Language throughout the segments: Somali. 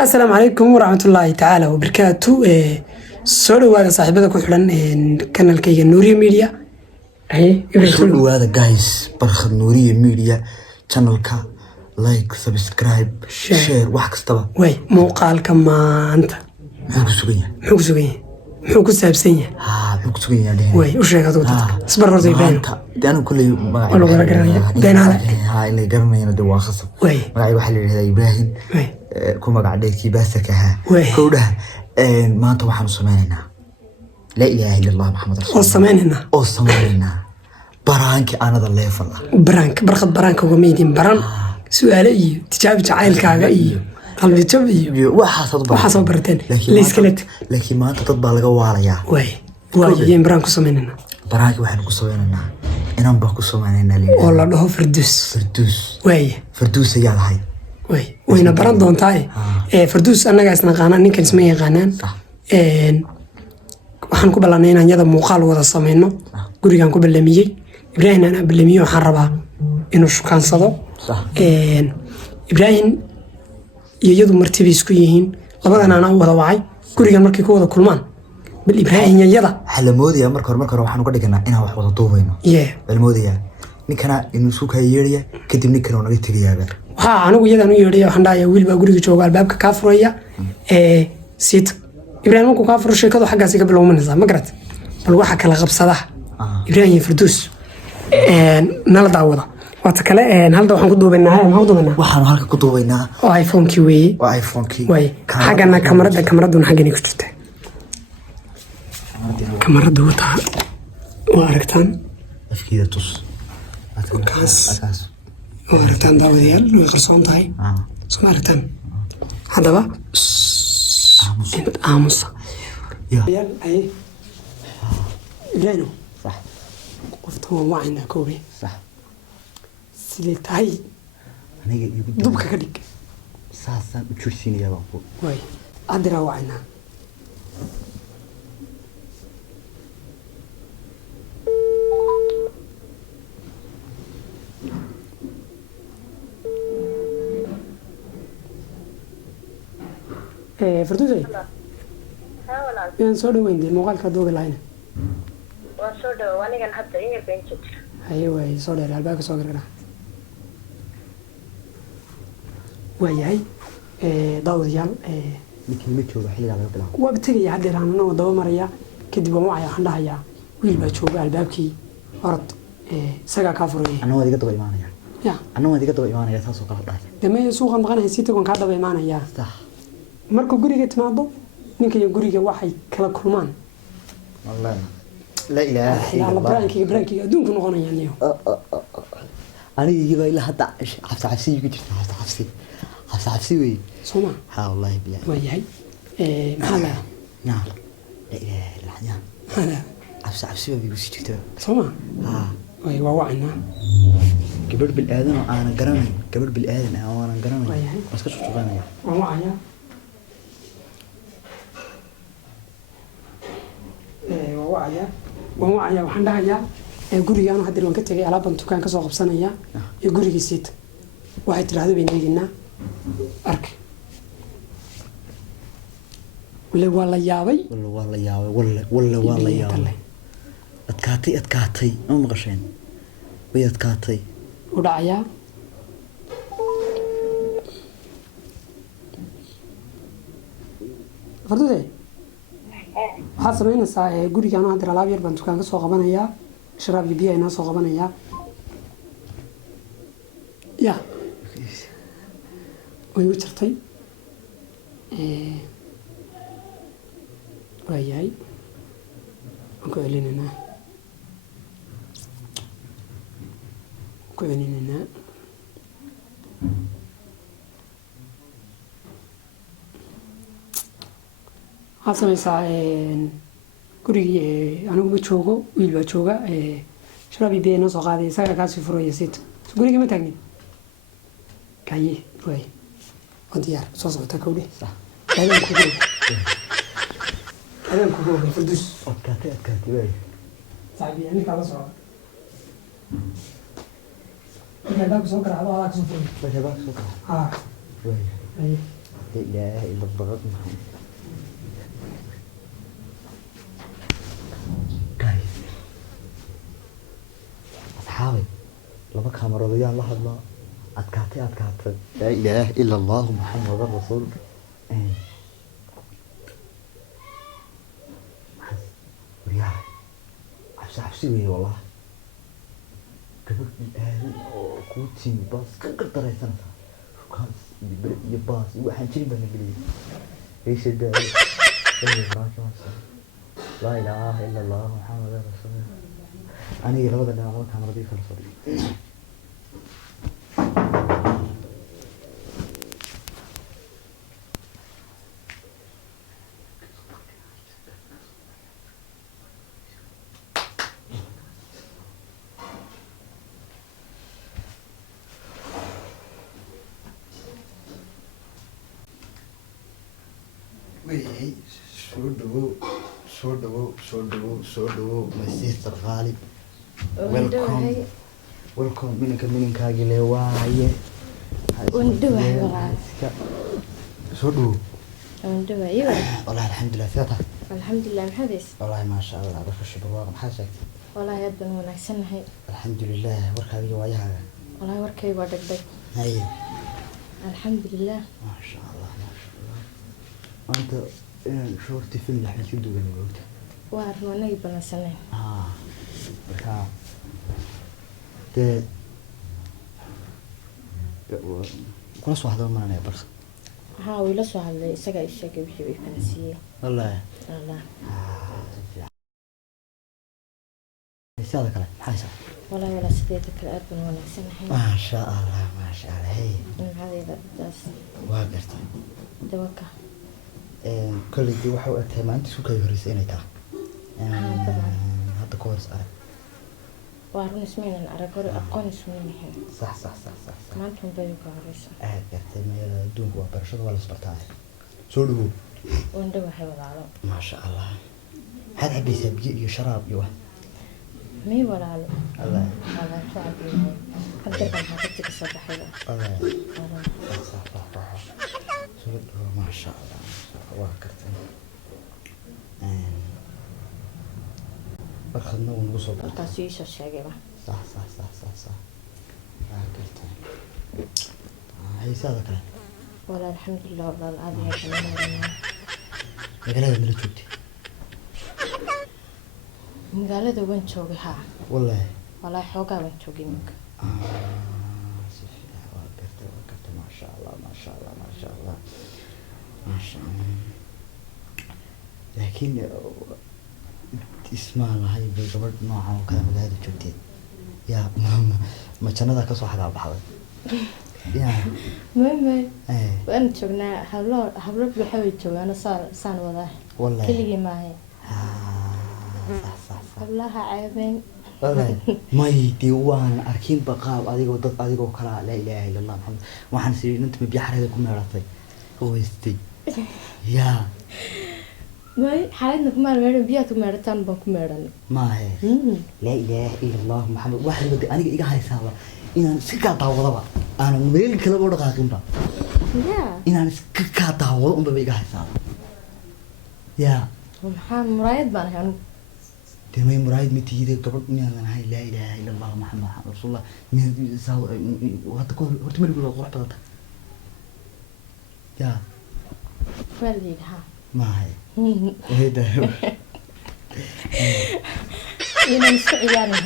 السلام عليكم ورحمة الله تعالى وبركاته. soo dhawaada saaxiibada ku xiran kanaalkayga Nuuriye Media. soo dhawaada guys, barkhad Nuuriye Media channelka, like, subscribe, share wax kastaba. way muuqaalka maanta muxuu ku sugan yahay muxuu ku saabsan yahay muxuu ku sugan yahay way u sheeg adoo dadka isbar horta been daan kulay magaca beenaale inay garanayaan waa khasab magaca waxa la yiraahdaa Ibrahim ku magac dheerkii baasaka kowdhaha maanta waxaan sameeynaa la ilaaha illa allah muhammad rasulullah oo sameeynaa baraanki anada leefal barkhad baraanka uga meedin baran su'aalo iyo tijaabi jacaylkaaga iyo qalbi jab iyo waxa soo barteen leeskelet laakiin maanta dad baa laga waalayaa way yeen baraan ku sameeynaa baraanki waxaan ku sameeynaa inaan baa ku sameeynaa oo la dhaho Firdaus way Firdaus ayaa lahayd wayna baran doontaa Firdaus annaga isna qaanaan ninkan isma yaqaanaan waxaan ku ballanay inaan yada muuqaal wada sameeyno gurigan ku ballamiyay Ibrahim ana ballamiyay waxaan rabaa inuu shukaansado Ibrahim iyo yadu martiba isku yihiin labadan ana wada wacay gurigan markii ku wada kulmaan bal Ibrahim yada xalamoodiya marka hore waxaan uga dhignaa inaan wax wada duubayno balmoodiya ninkana inuu soo yeeriya kadib ninkana naga tagayaba anigu yadan u yeeriya waxaan dhaaya wiil baa guriga jooga albaabka ka furaya sit Ibrahim ku ka furo sheekadu xaggaas iga bilowmanaysa ma garat bal waxa kala qabsada Ibrahim Firdaus nala daawada wata kale halda waxaan ku duubaynaa waxaan halka ku duubaynaa iPhone-kii way xagana kamarada xagani ku jirta kamarada wata waa aragtaan afkiida tus kaas waa aragtaan daawadayaal way qarsoon tahay soo aragtaan hadaba aamusa يا اي لانو صح قفت هو وعينا كوبي صح سليت هاي انا دبك كدك ساسا تشوشيني يا بابو واي ادرا وعينا فردوسي يان سو دوين دي موقالka doobi lahayn waa soo dhaw anigan hadda in yar been jir way soo dheer albaabka soo gargara wayahay daawadayaal ninkii ma joogo xilliga laga bilaabo waa batagay hadda raanana oo daba maraya kadib waxaan dhahayaa wiil baa jooga albaabkii orod isaga ka furay anoo adiga daba imaanaya anoo adiga daba imaanaya taasoo kala dhahay damay suuqa maqanay si tagon ka daba imaanaya sax markuu guriga timaado ninka iyo guriga waxay kala kulmaan wallahi la ilaaha illa allah branki adduunku noqonayaan iyo aniga ila hadda xabsi ugu jirta xabsi way soma wallahi billahi wayahay maxaa la la ilaaha illa allah hala xabsi way ugu jirta soma way waa wacna gabadh bil aadan oo aan garanay iska shaqeynaya waa wacaya وعيا waxaan dhahayaa guriga aan hadda waan ka tagay alaaban dukaan ka soo qabsanaya iyo gurigiisa waxay tiraahdo been eedina ark waa la yaabay adkaatay ma maqasheen way adkaatay u dhacaya fardude waxaa sameynaysaa gurigaan hadda alaab yar baan dukaan ka soo qabanayaa sharaab iyo biyo inoo soo qabanayaa ya way u jirtay waayahay waan ku celinaynaa waxaad sameysaa gurigii anigu ma joogo wiil baa jooga sharaab iyo biyo inoo soo qaaday isaga kaasii furaya siit guriga ma taagnin kaye way diyaar soo socota kowdhe adaan ku googa Firdaus adkaatay way saaxiib yani kala soo marka daab soo kala hada soo furay way way لا إله إلا الله محمد. guys أصحابي لما كاميرا ضياء الله الله أتكاتي لا إله إلا الله محمد رسول ورياح عبسي ويه والله قبل الآن كوتين باص كل طريقة سنة كاس يباص وحن شيء بالإنجليزي إيش ده لا إله إلا الله محمد رسول الله أنا يلود أنا أقول كاميرا دي فرصة وي soo dhawow my sister Ghalib welcome minankaagii le waaye soo dhawow والله الحمد لله ثلاثة الحمد لله محدث والله ما شاء الله بس الشباب ما حاجة والله يبدو ونحسن هي الحمد لله ورك هذه وياها والله وركي ودق هاي الحمد لله ما شاء الله أنت شورتي فيلم أحمد شو دوبي نقولت وارنا نجيب سنين بركة ت كل واحد ما أنا برخ ها ولا سؤال سجى الشيء بيحب يفنسيه والله والله هذا كلام حاسة ولا سديتك الأرض ونحسن هي ما شاء الله هي هذه بس واقرت دوكا كل دي waxa uu tahay maanta isku kay horeysay taa hadda course arag وارون اسمين أرجع أقون اسمين هي صح ما أنتم بيجوا عريسة قرتي ما دوق وبرشة ولا سبرتاي سولو وندوا حلو العالم ما شاء الله هذا حبيس بيجي شراب يوه مي ولا علو الله شعب يوه قدر كان حاطتك الصبح حلو الله صح سولو ما شاء الله واكرتي برخدنا ونوصل تاسيس الشاقبة صح واكرتي هي سادة كلام ولا الحمد لله والله العظيم يا كلام مقالة من جوتي مقالة وين شوقي ها والله حوقا وين شوقي منك واكرتي ما شاء الله لكن اسمع الله هاي بجبر نوعه وكلام هذا جوتي يا ما كان هذا كسر حدا بحضر يا مهم وأنا شوقنا حبرب بحاول شوق أنا صار وضع والله كل يوم معي صح والله عيبين والله ما يديوان أركين بقاء أديكو ضد أديكو كلا لا إله إلا الله محمد وحن سيرين أنت مبيحر هذا كم مرتين هو يستي يا ما حالنا كمان مرة بياتو مرتين بنكم مرة ما هي لا إله إلا الله محمد واحد بدي أنا إيجا هاي سالة إن أنا سكّا تعوضها أنا مبين كلا برضه قاقين با إن أنا سكّا تعوض أم بيجا هاي سالة يا ومحام مرايد بان يعني تماي مرايد متيجي قبل إن أنا هاي لا إله إلا الله محمد رسول الله من ساو وهذا كله هرتمر يقول قرح بدرته يا فردي ها ما هي هيدا إذا نسمع يعني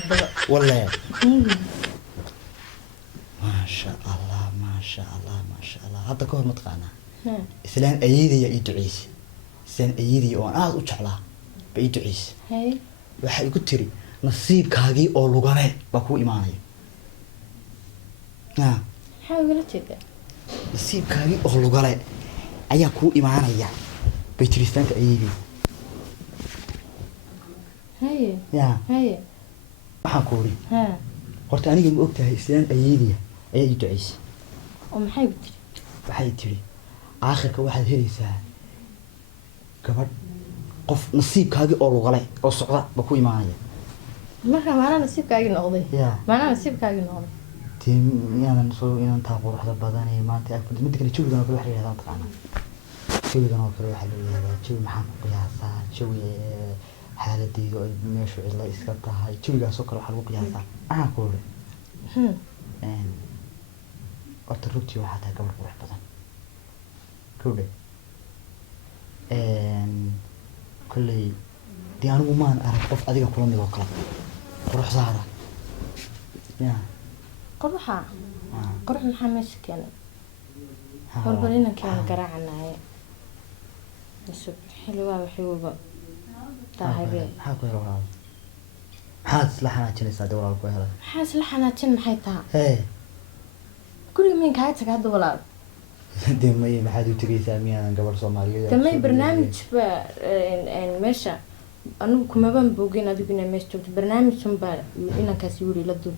والله ما شاء الله هذا كله متقنا إسلام أيدي يا إدعيس إسلام أيدي وأنا أشعلها بإدعيس هاي waxay ku tiri nasiibkaagii oo lugane ba ku iimaanay حاول تجد nasiibkaagii oo lugale ayaa ku iimaanaya bay tiristaanka ayidii هاي waxaan ku uri horta aniga ma ogtahay islaan ayidii ayaa ii duceysay ومحي بتري waxay tiri aakhirka waxaad helaysaa gabadh qof nasiibkaagii oo lugale oo socda ba ku iimaanaya marka maana nasiibkaagii noqday maana nasiibkaagii noqday inaanan soo inaan taa quruxda badan ee maanta ag fadhiyo midda kale jawigan oo kale waxa la yidhahdaa taqaanaa jawigan oo kale waxaa la yidhahdaa jawi maxaan ku qiyaasaa jawi xaaladeydu ay meeshu cidla iska tahay jawigaas oo kale waxaa lagu qiyaasaa maxaan ku ore horta runtii waxaa tahay gabar qurux badan kowdhe kolley dee anigu maan arag qof adiga kula mid oo kale quruxdaada ya قروحها قروح محمد كان والبلينا كان قرعنا بس حلوة وحلوة طاهرة حاكو يروح حاس لحنا جلسة دورة الكويرة حاس لحنا جن محيطها ايه كل مين كايتك هذا ولا دي مي ما حد يتري ثانية قبل صومالية دمي برنامج ان مشى أنا كم بان بوجينا دوجنا مشى برنامج سنبا إنا كسيوري لدو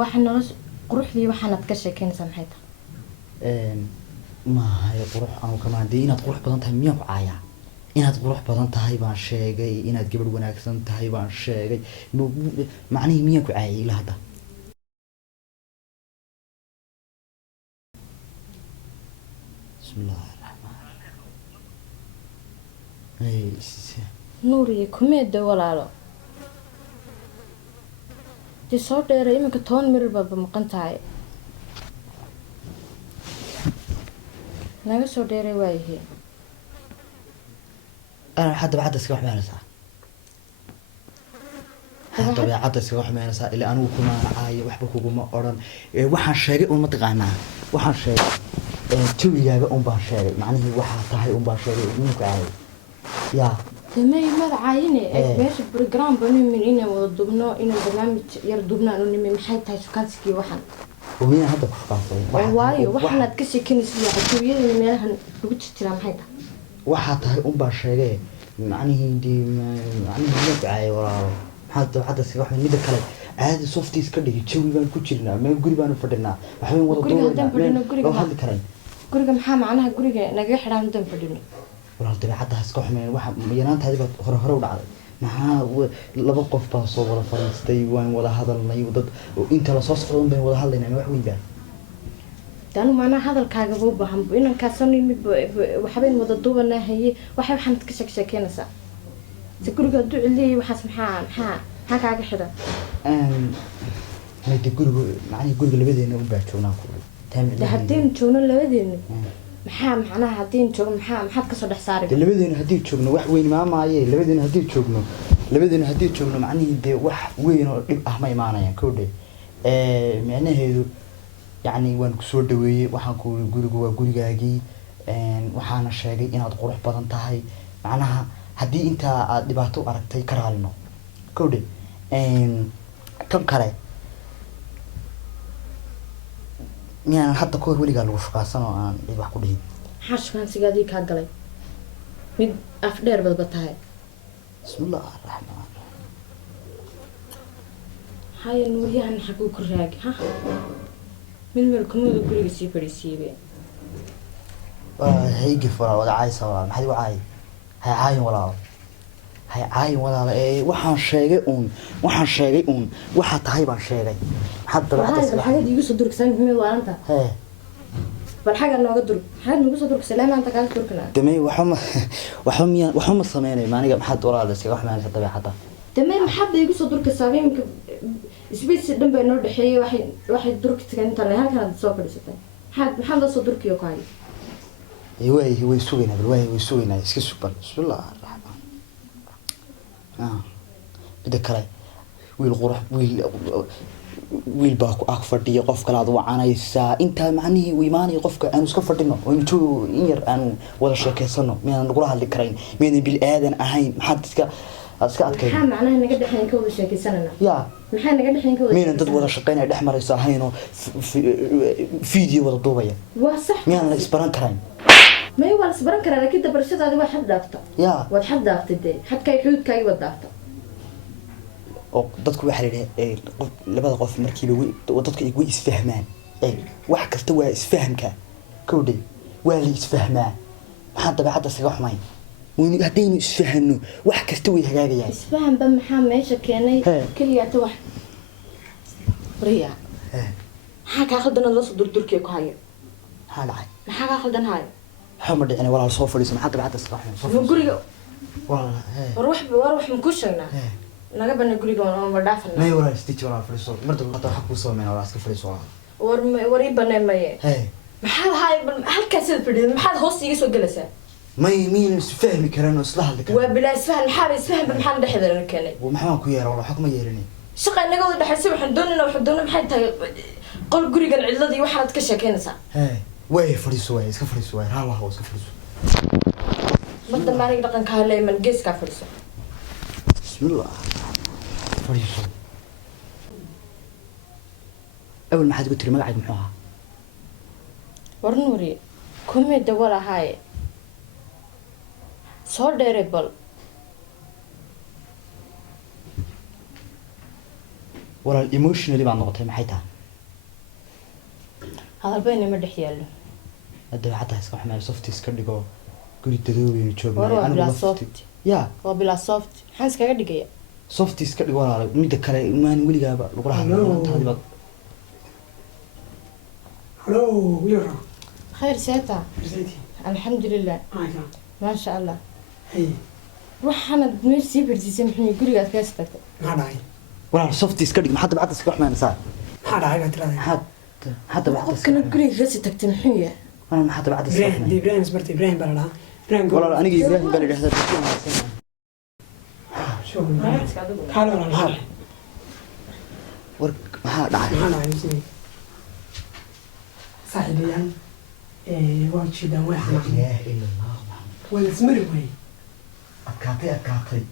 waxaan nolosh quruxdii waxaanad ka sheekeynaysaa maxay tahay ma hay qurux aan kama hadii inaad qurux badan tahay miyaan ku caayaa inaad qurux badan tahay baan sheegay inaad gabadh wanaagsan tahay baan sheegay macnaheedu miyaan ku caayay ilaa hadda bismillahir rahmaanir rahiim nuuriye kumeeda walaalo soo dheeray iminka 10 mirir baad maqan tahay naga soo dheeray waayahay أنا حد بعد اسكو حمانا ساعة حد بعد اسكو حمانا ساعة اللي أنا وكمان عاي وحبك وكمان أوران وحن شارع ومتقعنا وحن شارع توي جاي بقى شارع معناه وحن تهاي شارع منك عاي يا تماي ما عاينة باش برنامج بني من هنا وضبنا إنه برنامج يردبنا إنه من محيط هاي سكانسكي وحن ومين هذا بخاصة واي وحنا تكسي كنيسة توي اللي منها نقول ترى محيط waxaa tahay un baa sheegay macnihiidii macnihiidii ay walaalo hadda hadda si wax mid kale aad softies ka dhigi jawi baan ku jirnaa meel guri baan fadhinaa waxaan wada doonaa guriga hadda karay guriga maxaa macnaha guriga naga xiraan dan fadhino walaal dabeecadaas ka xumeen waxa yaraantaadi baa hore u dhacday maxaa laba qof baa soo wada fariistay waan wada hadalnay dad inta la soo socdo baan wada hadlaynaa wax weyn baa دانو معنا هذا الكاغا بو بهم إنه كاسوني مد وحبين مضدوبة نهاية وحب حنا تكشك شكينا سا تقول قدو اللي وحس محا كاغا حدا ما تقول معني يقول لبدينا وبعتونا كله ده هدين تشونا لبدينا محا هدين تشونا محا كسر حساري لبدينا هدين تشونا wax weyn ma maaye لبدينا هدين تشونا معني دي wax weyn oo dhib ah ma imaanayaan koodhe macnaheedu يعني وان كسور دوي waxaan ku guriga waa gurigaagii waxaana sheegay inaad qurux badan tahay macnaha hadii inta aad dhibaato aragtay ka raalino koodhe tan kale miyaan hadda koor weligaa lagu shaqaasan oo aan wax ku dhihin xashkan sigaadii ka galay mid af dheer bad tahay bismillahir rahmaanir hay nuuriyahan xaquu ku raag ha من ملكمود guriga sii fariisiibay haygi fara wada caaysa walaal maxay u caay hay caayin walaal waxaan sheegay waxa tahay baan sheegay hadda xaga igu soo durksan mid waaranta bal xaga nooga dur xaga nooga soo durksan laamaanta ka durkana damay waxa ma sameynay maaniga maxad walaal iska wax maana dabeecada damay maxad igu soo durksan imka isbiis dhan bay noo dhaxeeyay waxay durka tagaynta la halkan soo fadhiisatay maxaa la soo durkiyo kaay way sugeynaa iska subal bismillahir rahmaan bida kale wiil baa ku ag fadhiya qof kale aad wacanaysaa inta macnihii uu iimaanay qofka aanu iska fadhino oo intuu in yar aanu wada sheekeysano miyaan nagula hadli karayn miyaan bil aadan ahayn maxaad iska adkay maxaa macnaha naga dhaxayn ka wada sheekeysanana yaa maxaa naga dhaxayn ka wada miyaan dad wada shaqeynay dhex maraysa hayno video wada duubaya waa sax miyaan la isbaran karayn ما يوال سبران كرا لكن دبرشة هذا واحد دافته يا واحد دافته ده حد كاي حود كاي ودافته oo dadku waxa leeyahay labada qof markii dadku ay isfahmaan wax kasta waa isfahamka koodey waa la isfahmaa maxaa dabeecada isaga xumayn وين هدينو اسفهمنو wax kasta way hagaagayaan isfaham ba maxaa meesha keenay kaliya ta wax riya maxaa kaa khaldan loo soo durdurkiya ku hayo maxaa dhacay maxaa kaa khaldan hayo waxba ma dhicin walaal soo fadhiiso maxaa dabacada iska ma guriga walaal war wax ma ku sheegnaa naga bana guriga ma dhaafana may walaal stitch walaal fadhiiso marda waxa ku soo meenaa walaal iska fadhiiso walaal war ii banay maye maxaa haay halkaas sida fadhiyo maxaad hoos iga soo galaysaa may miin isfahmi karaan oo isla hadli karaan waa bilaa isfahan maxaa dhexdeena keenay maxaan ku yeeraa walaal xukuma yeelani shaqa inaga wada dhaxaysa waxaan doonayna maxay tahay qol gurigan cidladii waxaad ka sheekeynaysaa way fadhiiso way iska fadhiiso way haa wax iska fadhiiso badda maalig dhaqanka haleeman geeska fadhiiso bismillah fadhiiso awal maxaad ku tiri magacayga muxuu ahaa war nuuri kumee dawal ahaaye soo dheeray bal walaal emotionally baan noqotay maxay tahay hadalbayna ma dhex yaallo hadda xataa iska xumay soft iska dhigo guri dadoobaynu joogno war waa bilaa soft ya waa bilaa soft maxaa iskaga dhigaya soft iska dhigo walaal midda kale maan weligaaba lagu lahaa halo wiilka khayr seeta alxamdulilah maasha allah waxaanad meel sii barsiisay muxuu gurigaad kaas tagtay maxaa dhacay walaal soft iska dhig maxaa dabacada iska xumaynaysaa maxaa dhacay baad tiraahdaa maxaa dabacada qofkana guriga kaasi tagtay muxuu yahay walaal maxaa dabacada iska xumaynaysaa ibrahim isbartay ibrahim baa la dhahaa ibrahim walaal aniga ibrahim baan idhaahdaa kaale walaal haal war maxaa dhacay saaxiibayaan waa jiidaan way xanaaqeen ilaah illa allah waa ismari way adkaatay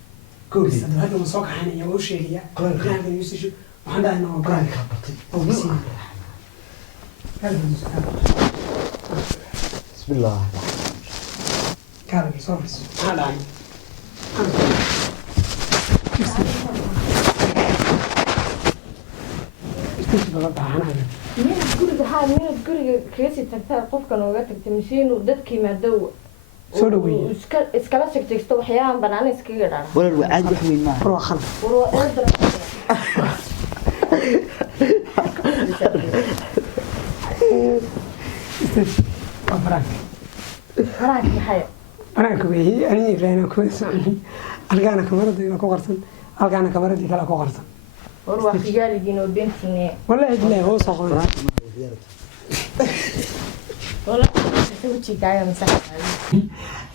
كويس هذا مسوق حنا يا وش هي كلام يوسف وحنا عندنا وقال بسم الله كلام يسوف هذا مين guriga kaga sii tagtaa qofkan uga tagtay mishiin dadkii maadaw soo dhaweey iskala sheegtaysto waxyaaban banaan iskaga dhaara walaal waa caadi wax weyn maaha waa khalad فرانك maxay فرانك weey ani ibrahim ku socon algaana kamarada ku qarsan algaana kamarada kala ku qarsan war waa xigaaligiin oo beentine wallahi ilaahay oo soo qoray والله سويتي كايا مسحها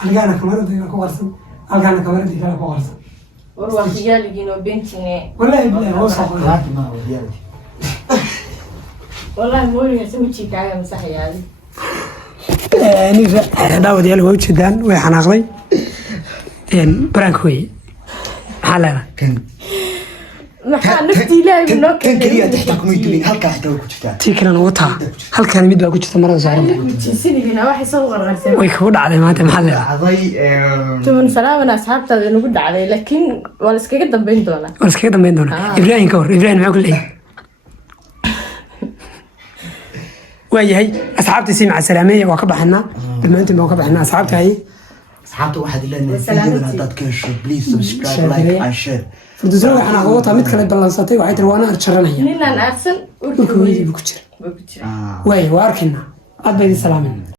algaana kamarada ku qarsan algaana kamarada kala ku qarsan والله xigaaligiin oo beentine wallahi ilaahay oo soo qoray والله مولي سويتي كايا مسحها يعني داود يلا وجدان way xanaaqday brank way xalana kan maxaa nafti ilaahay noo kan kaliya taxta kuma yidin halka xitaa ku jirtaa tiikana wata halkan mid baa ku jirta marada saaran tiisinigina waxay soo qarqarsan way kugu dhacday maanta maxaa leedahay tuman salaamana asxaabtaada nagu dhacday laakiin waa iskaga dambeyn doonaa waa iskaga dambeyn doonaa ibrahim ka hor ibrahim maxaa ku leeyahay waayahay asxaabtiisii maca salaameeya waa ka baxanaa dhammaantiin baan ka baxanaa asxaabtahay asxaabta waxaad ilaahay haddaad ka hesho please subscribe like and share furdusna waxaan aqoon wataa mid kale ballansatay waxay tiri waana arjaranaya ninaan aarsan urka weydii buu ku jira waaya waa arkaynaa aad baa idin salaamin